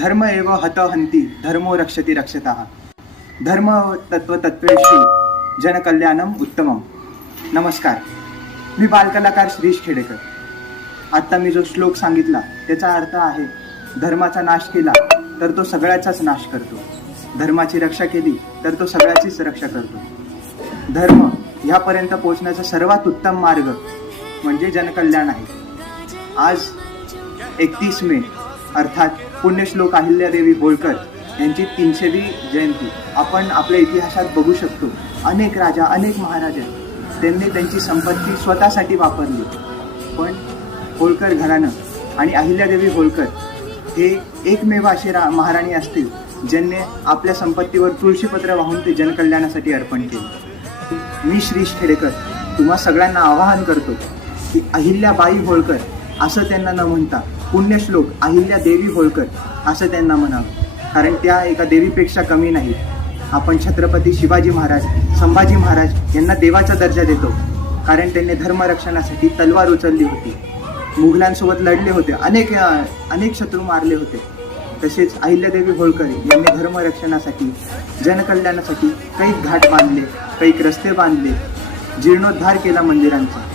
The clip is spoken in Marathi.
धर्म एव हत हंती धर्मो रक्षती रक्षता। धर्म तत्व तत्वेषु जनकल्याणम उत्तमम। नमस्कार। मी बालकलाकार श्रीश खेडेकर। आत्ता मी जो श्लोक सांगितला त्याचा अर्थ आहे धर्माचा नाश केला तर तो सगळ्याचाच नाश करतो. धर्माची रक्षा केली तर तो सगळ्याचीच रक्षा करतो. धर्म ह्यापर्यंत पोहोचण्याचा सर्वात उत्तम मार्ग म्हणजे जनकल्याण आहे. आज एकतीस मे अर्थात पुण्यश्लोक अहिल्यादेवी होळकर यांची तीनशेवी जयंती. आपण आपल्या इतिहासात बघू शकतो. अनेक राजा अनेक महाराजा त्यांनी त्यांची संपत्ती स्वतःसाठी वापरली. पण होळकर घराणं आणि अहिल्यादेवी होळकर हे एकमेव असे रा महाराणी असतील ज्यांनी आपल्या संपत्तीवर तुळशीपत्र वाहून ते जनकल्याणासाठी अर्पण केले. मी श्रीश खेडेकर तुम्हा सगळ्यांना आवाहन करतो की अहिल्याबाई होळकर असं त्यांना न म्हणता पुण्यश्लोक अहिल्या देवी होळकर असं त्यांना म्हणावं. कारण त्या एका देवीपेक्षा कमी नाहीत. आपण छत्रपती शिवाजी महाराज संभाजी महाराज यांना देवाचा दर्जा देतो. कारण त्यांनी धर्मरक्षणासाठी तलवार उचलली होती. मुघलांसोबत लढले होते. अनेक अनेक शत्रू मारले होते. तसेच अहिल्यादेवी होळकर यांनी धर्मरक्षणासाठी जनकल्याणासाठी कैक घाट बांधले कैक रस्ते बांधले जीर्णोद्धार केला मंदिरांचा.